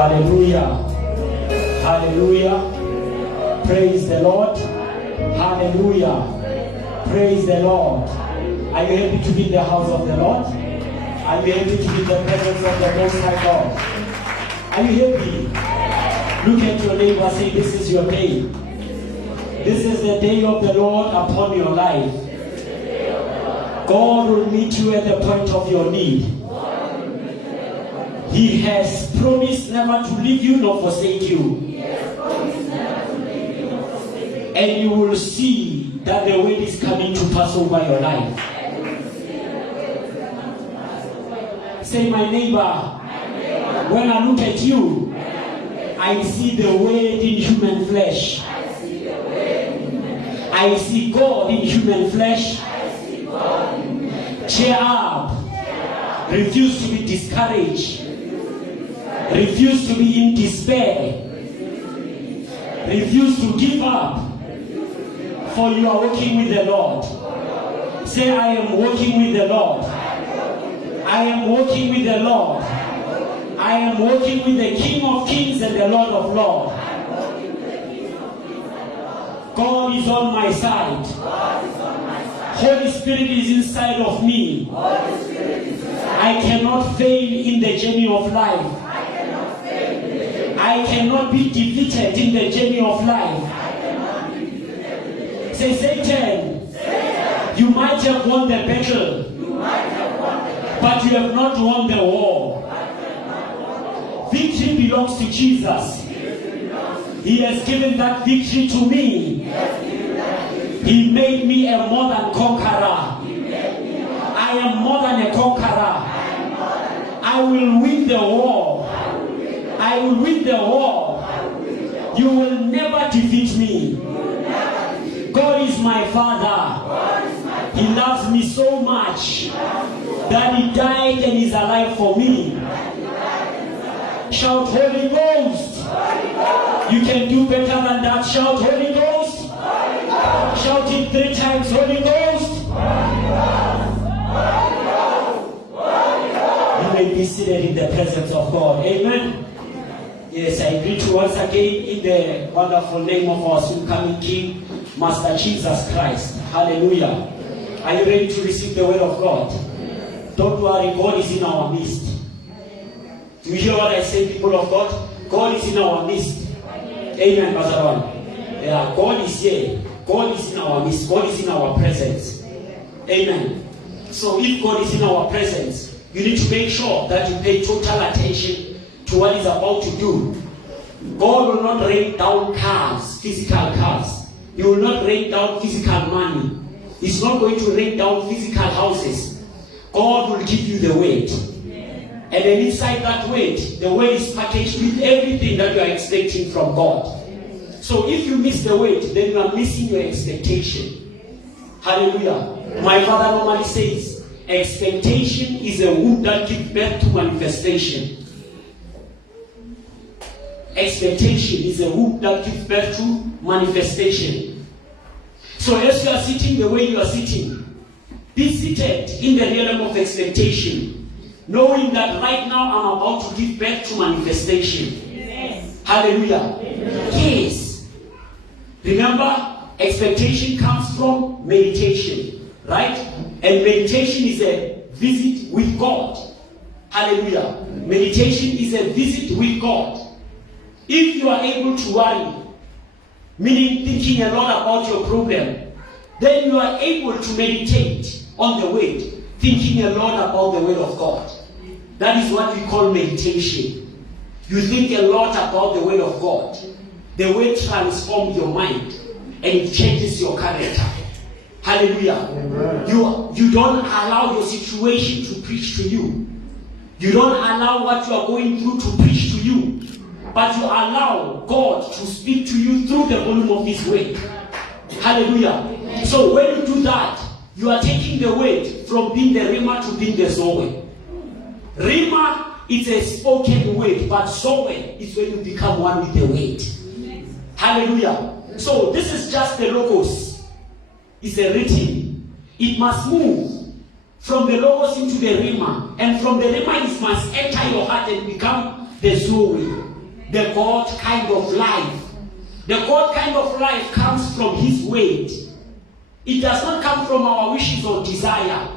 Hallelujah. Hallelujah. Praise the Lord. Hallelujah. Praise the Lord. Are you happy to be in the house of the Lord? Are you happy to be in the presence of the Most High God? Are you happy? Look at your neighbor and say, this is your day. This is the day of the Lord upon your life. God will meet you at the point of your need. He has promised never to leave you nor forsake you. And you will see that the weight is coming to pass over your life. Say, my neighbor, when I look at you, I see the weight in human flesh. I see God in human flesh. Cheer up. Refuse to be discouraged. Refuse to be in despair. Refuse to give up. For you are walking with the Lord. Say, I am walking with the Lord. I am walking with the Lord. I am walking with the King of Kings and the Lord of Lords. God is on my side. Holy Spirit is inside of me. I cannot fail in the journey of life. I cannot be defeated in the journey of life. Say, Satan, you might have won the battle, but you have not won the war. Victory belongs to Jesus. He has given that victory to me. He made me a more than conqueror. I am more than a conqueror. I will win the war. I will win the war. You will never defeat me. God is my Father. He loves me so much that He died and is alive for me. Shout, Holy Ghost. You can do better than that. Shout, Holy Ghost. Shout it 3 times, Holy Ghost. You may be seated in the presence of God. Amen. Yes, I greet you once again in the wonderful name of our soon coming King, Master Jesus Christ. Hallelujah. Are you ready to receive the word of God? Don't worry, God is in our midst. Do you hear what I say, people of God? God is in our midst. Amen, Pastor Ron. Yeah, God is here. God is in our midst. God is in our presence. Amen. So if God is in our presence, you need to make sure that you pay total attention to what He's about to do. God will not rain down cars, physical cars. He will not rain down physical money. He's not going to rain down physical houses. God will give you the weight. And then inside that weight, the weight is packaged with everything that you are expecting from God. So if you miss the weight, then you are missing your expectation. Hallelujah. My father normally says, expectation is a womb that gives birth to manifestation. Expectation is a womb that gives birth to manifestation. So as you are sitting the way you are sitting, be seated in the realm of expectation, knowing that right now I'm about to give birth to manifestation. Yes. Hallelujah. Yes. Remember, expectation comes from meditation, right? And meditation is a visit with God. Hallelujah. Meditation is a visit with God. If you are able to worry, meaning thinking a lot about your problem, then you are able to meditate on the word, thinking a lot about the word of God. That is what we call meditation. You think a lot about the word of God. The word transforms your mind and it changes your character. Hallelujah. You don't allow your situation to preach to you. You don't allow what you are going through to preach to you. But you allow God to speak to you through the volume of His word. Hallelujah. So when you do that, you are taking the word from being the Rhema to being the Zoe. Rhema is a spoken word, but Zoe is when you become one with the word. Hallelujah. So this is just the logos. It's a written. It must move from the logos into the Rhema. And from the Rhema it must enter your heart and become the Zoe. the God kind of life. The God kind of life comes from His word. It does not come from our wishes or desire.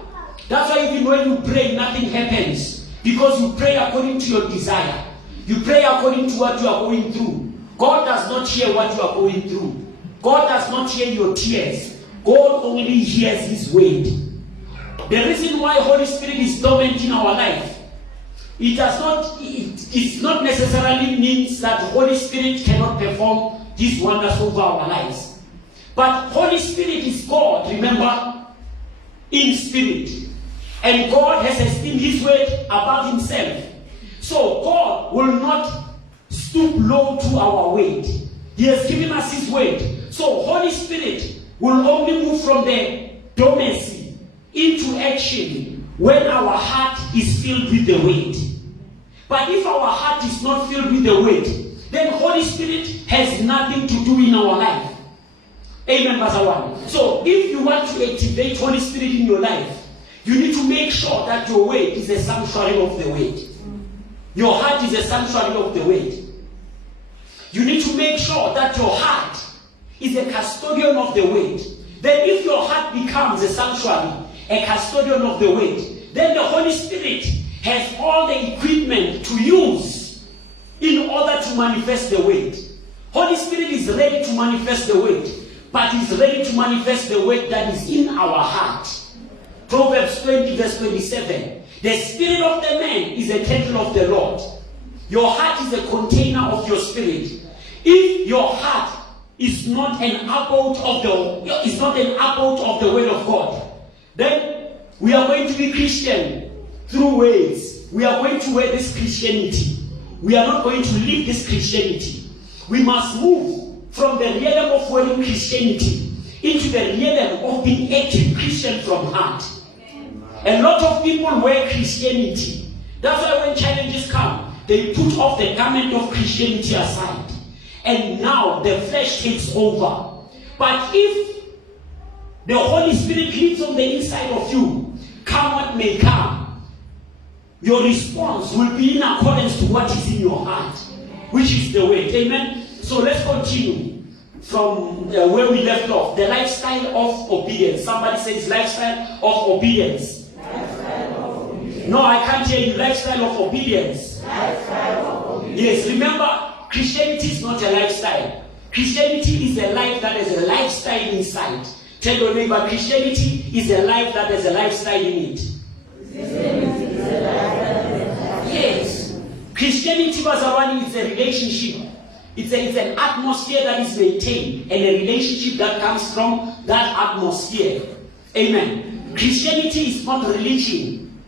That's why even when you pray, nothing happens. Because you pray according to your desire. You pray according to what you are going through. God does not hear what you are going through. God does not hear your tears. God only hears His word. The reason why Holy Spirit is dormant in our life, it not necessarily means that Holy Spirit cannot perform His wonders over our lives. But Holy Spirit is God, remember, in spirit. And God has esteemed His word above Himself. So God will not stoop low to our word. He has given us His word. So Holy Spirit will only move from the dormancy into action when our heart is filled with the word. But if our heart is not filled with the word, then Holy Spirit has nothing to do in our life. Amen, Pastor One. So if you want to activate Holy Spirit in your life, you need to make sure that your word is a sanctuary of the word. Your heart is a sanctuary of the word. You need to make sure that your heart is a custodian of the word. Then if your heart becomes a sanctuary, a custodian of the word, then the Holy Spirit has all the equipment to use in order to manifest the word. Holy Spirit is ready to manifest the word, but is ready to manifest the word that is in our heart. Proverbs 20 verse 27. The spirit of the man is a temple of the Lord. Your heart is a container of your spirit. If your heart is not an abode of the word of God, then we are going to be Christian through ways. We are going to wear this Christianity. We are not going to live this Christianity. We must move from the realm of wearing Christianity into the realm of being active Christian from heart. A lot of people wear Christianity. That's why when challenges come, they put off the garment of Christianity aside. And now the flesh takes over. But if the Holy Spirit lives on the inside of you, come what may come, your response will be in accordance to what is in your heart, which is the word. Amen? So let's continue from where we left off. The lifestyle of obedience. Somebody says lifestyle of obedience. No, I can't hear you. Lifestyle of obedience. Lifestyle of obedience. Yes, remember, Christianity is not a lifestyle. Christianity is a life that has a lifestyle inside. Tell your neighbor, Christianity is a life that has a lifestyle in it. Yes. Christianity is a relationship. It's an atmosphere that is maintained, and a relationship that comes from that atmosphere. Amen. Christianity is not religion.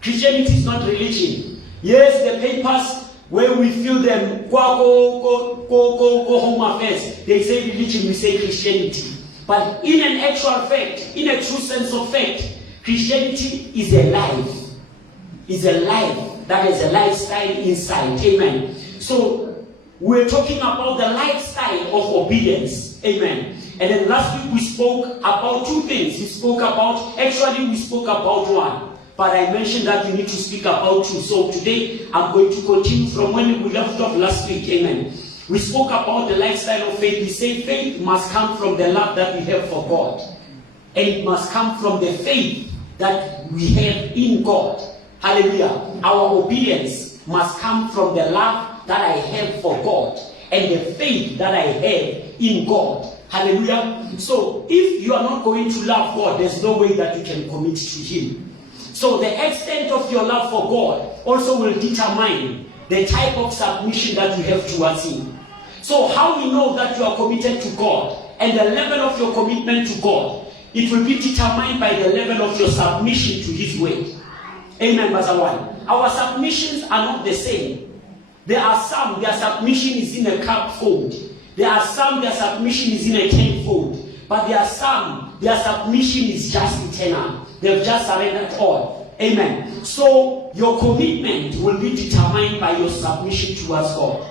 Christianity is not religion. Yes, the papers where we feel them go home affairs, they say religion, we say Christianity. But in an actual fact, in a true sense of fact, Christianity is a life. It's a life that is a lifestyle inside. Amen. So we're talking about the lifestyle of obedience. Amen. And then last week we spoke about two things. We spoke about one. But I mentioned that we need to speak about two. So today I'm going to continue from when we left off last week. Amen. We spoke about the lifestyle of faith. We say faith must come from the love that we have for God. And it must come from the faith that we have in God. Hallelujah. Our obedience must come from the love that I have for God and the faith that I have in God. Hallelujah. So if you are not going to love God, there's no way that you can commit to Him. So the extent of your love for God also will determine the type of submission that you have towards Him. So how we know that you are committed to God and the level of your commitment to God, it will be determined by the level of your submission to His word. Amen, Pastor One. Our submissions are not the same. There are some, their submission is in a cupfold. There are some, their submission is in a tenfold. But there are some, their submission is just eternal. They've just surrendered all. Amen. So your commitment will be determined by your submission towards God.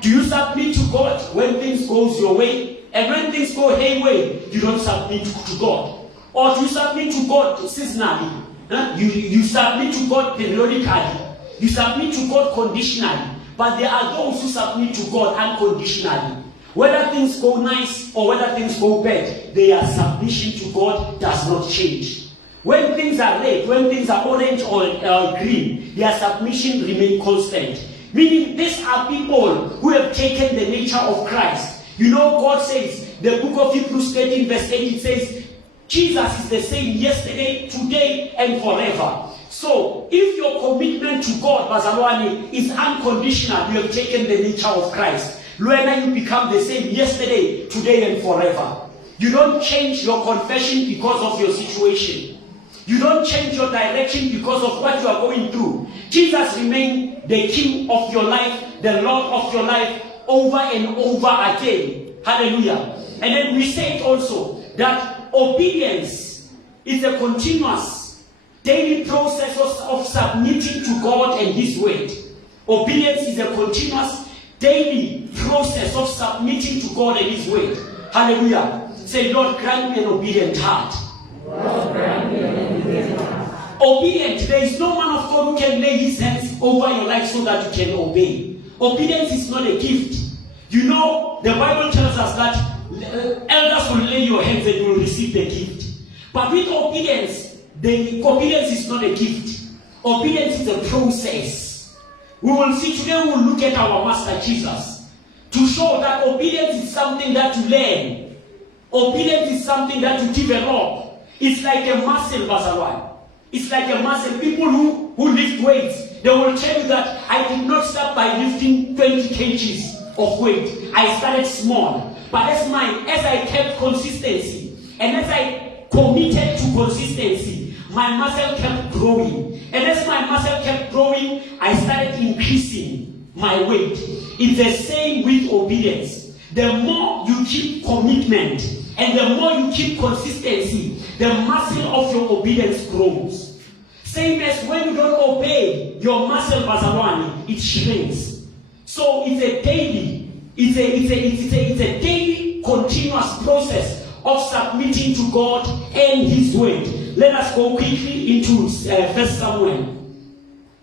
Do you submit to God when things go your way? And when things go hayway, you don't submit to God? Or do you submit to God seasonally? You submit to God periodically. You submit to God conditionally. but there are those who submit to God unconditionally. Whether things go nice or whether things go bad, their submission to God does not change. When things are red, when things are orange or green, their submission remains constant. Meaning these are people who have taken the nature of Christ. You know, God says, the book of Hebrews 13 verse 8, it says, Jesus is the same yesterday, today, and forever. So, if your commitment to God, Bazalwane, is unconditional, you have taken the nature of Christ. When you become the same yesterday, today, and forever. You don't change your confession because of your situation. You don't change your direction because of what you are going through. Jesus remains the King of your life, the Lord of your life, over and over again. Hallelujah. And then we said also that obedience is a continuous daily process of submitting to God and His word. Obedience is a continuous daily process of submitting to God and His word. Hallelujah. Say, Lord, grant me an obedient heart. Lord, grant me an obedient heart. Obedient. There is no man of God who can lay his hands over your life so that you can obey. Obedience is not a gift. You know, the Bible tells us that elders will lay your hands and you will receive the gift. But with obedience, the obedience is not a gift. Obedience is a process. We will see today, we will look at our Master Jesus to show that obedience is something that you learn. Obedience is something that you develop. It's like a muscle, Bazalwane. It's like a muscle. People who lift weights, they will tell you that I did not start by lifting 20 kgs of weight. I started small. But as I kept consistency, and as I committed to consistency, my muscle kept growing. And as my muscle kept growing, I started increasing my weight. It's the same with obedience. The more you keep commitment and the more you keep consistency, the muscle of your obedience grows. Same as when you don't obey, your muscle, Bazalwane, it shrinks. So it's a daily, it's a daily continuous process of submitting to God and His word. Let us go quickly into 1 Samuel.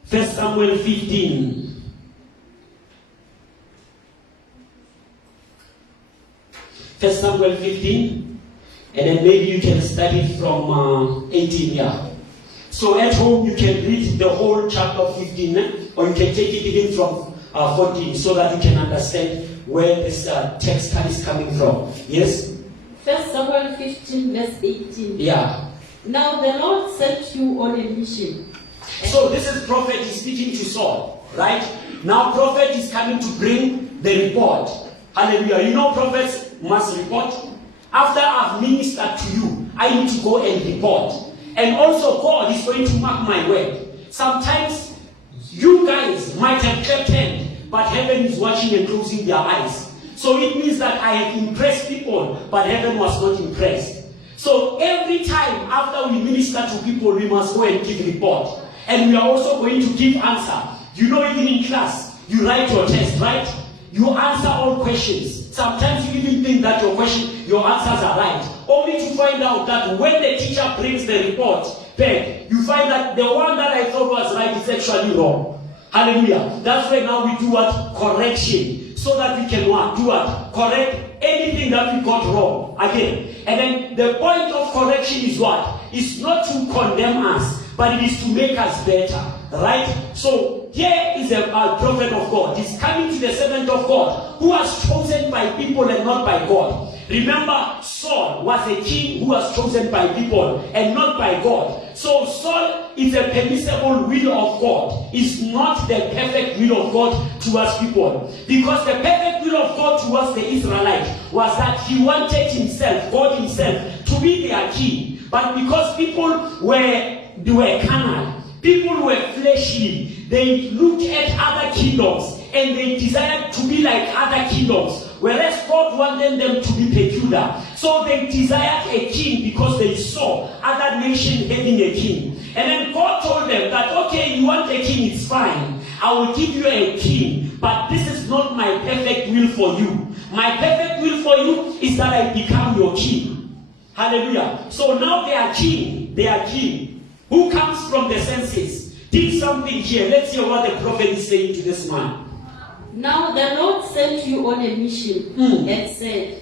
1 Samuel 15. 1 Samuel 15. And then maybe you can study from 18 here. So at home you can read the whole chapter of 15, or you can take it even from 14, so that you can understand where this text is coming from. Yes? 1 Samuel 15 verse 18. Yeah. Now the Lord sent you on a mission. So this is prophet is speaking to Saul, right? Now prophet is coming to bring the report. Hallelujah. You know prophets must report. After I've ministered to you, I need to go and report. And also God is going to mark my word. Sometimes you guys might have clapped hands, but heaven is watching and closing their eyes. So it means that I have impressed people, but heaven was not impressed. So every time after we minister to people, we must go and give report. And we are also going to give answer. You know, even in class, you write your test, right? You answer all questions. Sometimes you even think that your answers are right. Only to find out that when the teacher brings the report back, you find that the one that I thought was right is actually wrong. Hallelujah. That's why now we do what? Correction. So that we can do what? Correct anything that we got wrong. Again. And then the point of correction is what? It's not to condemn us, but it is to make us better. Right? So here is a prophet of God. He's coming to the servant of God who was chosen by people and not by God. Remember, Saul was a king who was chosen by people and not by God. So Saul is a permissible will of God. It's not the perfect will of God towards people. Because the perfect will of God towards the Israelites was that he wanted himself, God himself, to be their king. But because people were carnal, people were fleshly, they looked at other kingdoms and they desired to be like other kingdoms. Whereas God wanted them to be peculiar. So they desired a king because they saw other nations having a king. And then God told them that, okay, you want a king, it's fine. I will give you a king. But this is not my perfect will for you. My perfect will for you is that I become your king. Hallelujah. So now they are king. Who comes from the senses? Did something here. Let's hear what the prophet is saying to this man. Now the Lord sent you on a mission and said,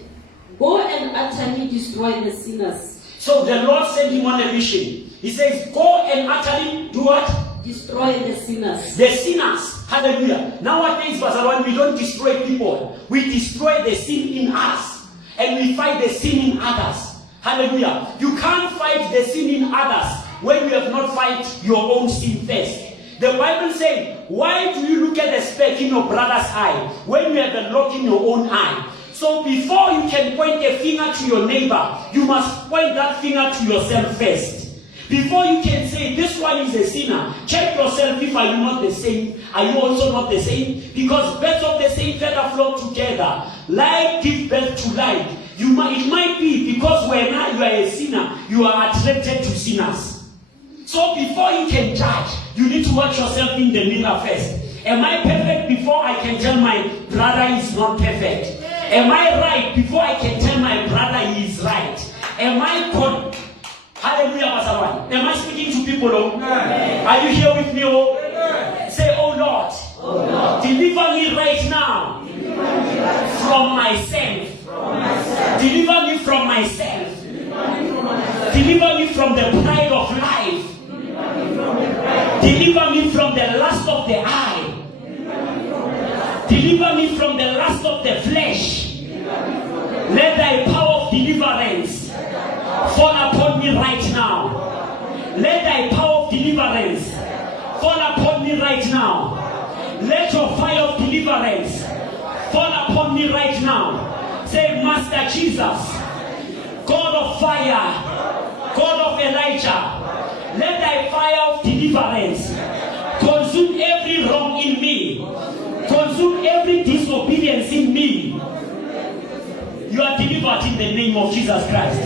go and utterly destroy the sinners. So the Lord sent him on a mission. He says, go and utterly do what? Destroy the sinners. The sinners. Hallelujah. Nowadays, Pastor One, we don't destroy people. We destroy the sin in us. And we fight the sin in others. Hallelujah. You can't fight the sin in others when you have not fight your own sin first. The Bible says, why do you look at the speck in your brother's eye when you have a log in your own eye? So before you can point a finger to your neighbor, you must point that finger to yourself first. Before you can say, this one is a sinner, check yourself if are you not the same. Are you also not the same? Because birds of the same feather flock together. Like give birth to like. It might be because when you are a sinner, you are attracted to sinners. So before you can judge, you need to watch yourself in the mirror first. Am I perfect before I can tell my brother is not perfect? Am I right before I can tell my brother he is right? Am I good? Hallelujah, Pastor One. Am I speaking to people? Oh? Are you here with me? Oh? Say, oh Lord, deliver me right now from myself. Deliver me from myself. Deliver me from the pride of life. Deliver me from the lust of the eye. Deliver me from the lust of the flesh. Let thy power of deliverance fall upon me right now. Let thy power of deliverance fall upon me right now. Let your fire of deliverance fall upon me right now. Say, Master Jesus, God of fire, God of Elijah, let thy fire of deliverance consume every wrong in me. Consume every disobedience in me. You are delivered in the name of Jesus Christ.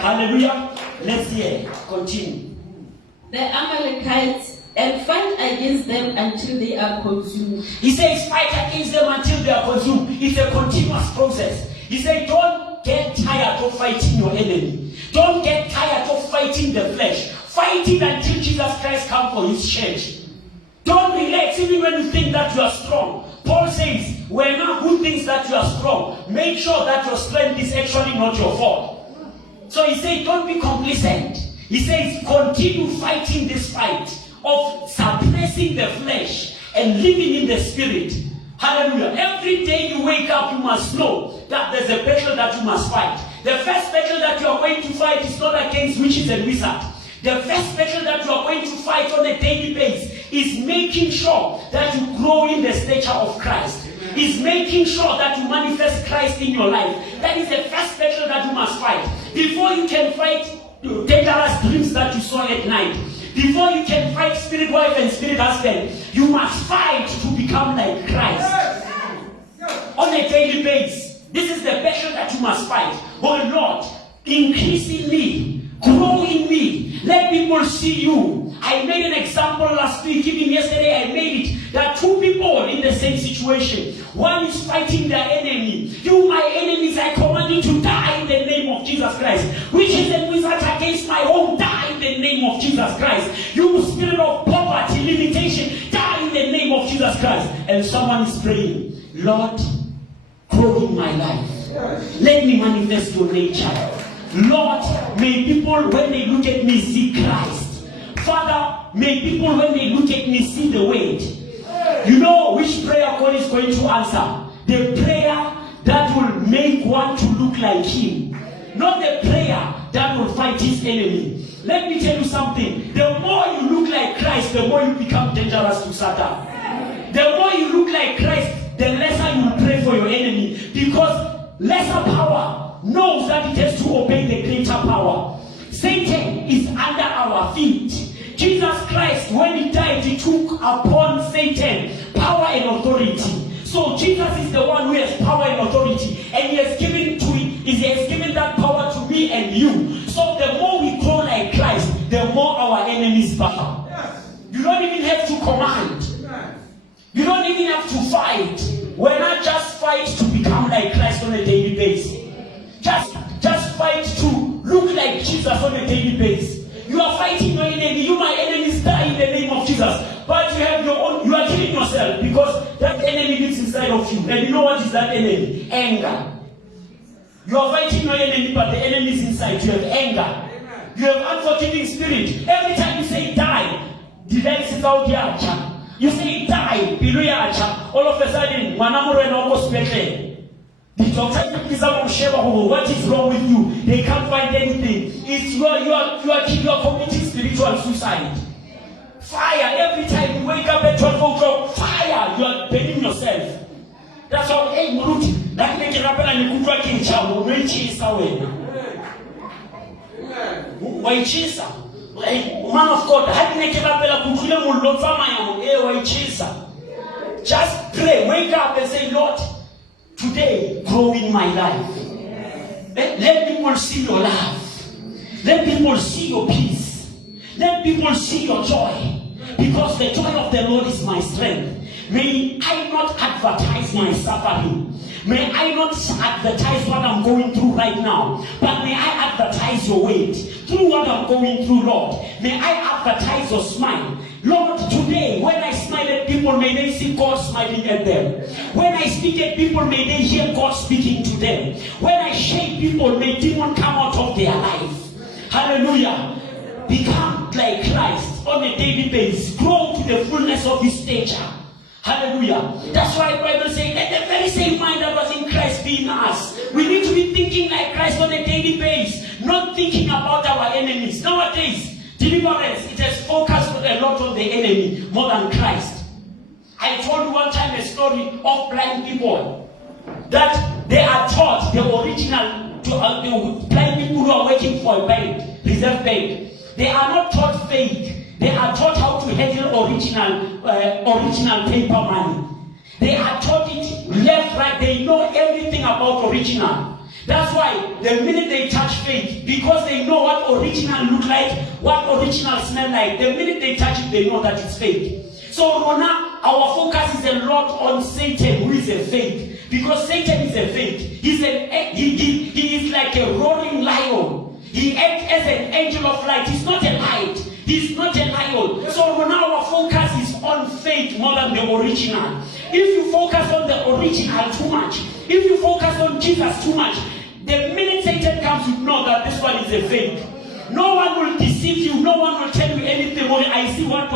Hallelujah. Let's hear. Continue. The Amalekites, and fight against them until they are consumed. He says, fight against them until they are consumed. It's a continuous process. He said, don't get tired of fighting your enemy. Don't get tired of fighting the flesh. Fight it until Jesus Christ comes for his church. Don't relax even when you think that you are strong. Paul says, when who thinks that you are strong, make sure that your strength is actually not your fault. So he said, don't be complacent. He says, continue fighting this fight of suppressing the flesh and living in the spirit. Hallelujah. Every day you wake up, you must know that there's a battle that you must fight. The first battle that you are going to fight is not against witches and wizards. The first battle that you are going to fight on a daily basis is making sure that you grow in the stature of Christ. Is making sure that you manifest Christ in your life. That is the first battle that you must fight. Before you can fight dangerous dreams that you saw at night. Before you can fight spirit wife and spirit husband, you must fight to become like Christ. On a daily basis. This is the battle that you must fight. Oh Lord, increase in me. Grow in me. Let people see you. I made an example last week, even yesterday I made it, that two people in the same situation. One is fighting their enemy. You, my enemies, I command you to die in the name of Jesus Christ. Witches and wizards against my home, die in the name of Jesus Christ. You spirit of poverty, limitation, die in the name of Jesus Christ. And someone is praying, Lord, grow in my life. Let me manifest your nature. Lord, may people, when they look at me, see Christ. Father, may people, when they look at me, see the weight. You know which prayer God is going to answer? The prayer that will make one to look like him. Not the prayer that will fight his enemy. Let me tell you something. The more you look like Christ, the more you become dangerous to Satan. The more you look like Christ, the lesser you will pray for your enemy. Because lesser power knows that it has to obey the greater power. Satan is under our feet. Jesus Christ, when he died, he took upon Satan power and authority. So Jesus is the one who has power and authority, and he has given that power to me and you. So the more we grow like Christ, the more our enemies bow. You don't even have to command. You don't even have to fight. We're not just fight to become like Christ on a daily basis. Just fight to look like Jesus on a daily basis. You are fighting your enemy. You, my enemies, die in the name of Jesus. But you have your own. You are killing yourself. yourself, because that enemy lives inside of you. And you know what is that enemy? Anger. You are fighting your enemy, but the enemy is inside. You have anger. You have unforgiving spirit. Every time you say die, the light is out here. You say die, all of a sudden, the doctor is what is wrong with you? They can't find anything. It's you are committing spiritual suicide. Fire every time you wake up at 12 o'clock. Fire, you are burning yourself. That's how Muruti. That make it happen and you could work in child. Why chisa? Man of God, how make it happen? Just pray, wake up and say, Lord, today grow in my life. Let people see your love. Let people see your peace. Let people see your joy. Because the joy of the Lord is my strength. May I not advertise my suffering. May I not advertise what I'm going through right now. But may I advertise your weight. Through what I'm going through, Lord. May I advertise your smile. Lord, today, when I smile at people, may they see God smiling at them. When I speak at people, may they hear God speaking to them. When I shake people, may demons come out of their life. Hallelujah. Become like Christ on a daily basis. Grow to the fullness of his stature. Hallelujah. That's why the Bible says, let the very same mind that was in Christ be in us. We need to be thinking like Christ on a daily basis. Not thinking about our enemies. Nowadays, deliverance, it has focused a lot on the enemy more than Christ. I told you one time a story of blind people. That they are taught the original, the blind people who are waiting for a bank, reserve bank. They are not taught faith. They are taught how to handle original paper money. They are taught it left, right. They know everything about original. That's why the minute they touch faith, because they know what original look like, what original smell like, the minute they touch it, they know that it's fake. So now our focus is a lot on Satan, who is a fake. Because Satan is a fake. He is like a roaring lion. He acts as an angel of light. He's not a light. He's not a lion. So now our focus is on faith more than the original. If you focus on the original too much, if you focus on Jesus too much, the minute Satan comes, you know that this one is a fake. No one will deceive you. No one will tell you anything. I see what.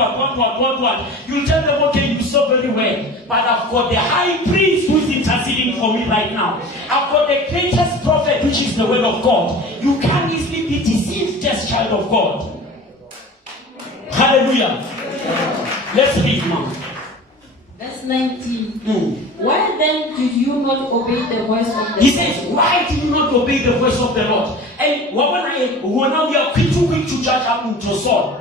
You'll tell them, okay, you saw very well. But I've got the high priest who is interceding for me right now. I've got the greatest prophet, which is the word of God. You can't easily be deceived, just child of God. Hallelujah. Let's read now. Verse 19. Why then did you not obey the voice of the Lord? He says, why did you not obey the voice of the Lord? And now we are too quick to judge up to Saul.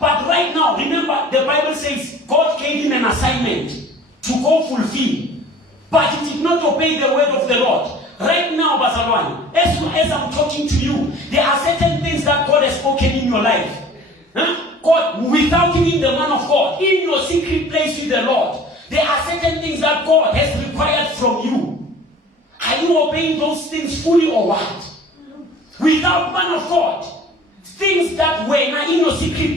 But right now, remember, the Bible says God gave him an assignment to go fulfill. But he did not obey the word of the Lord. Right now, Bazalwan, as I'm talking to you, there are certain things that God has spoken in your life. God, without being the man of God, in your secret place with the Lord, there are certain things that God has required from you. Are you obeying those things fully or what? Without man of God, things that were in your secret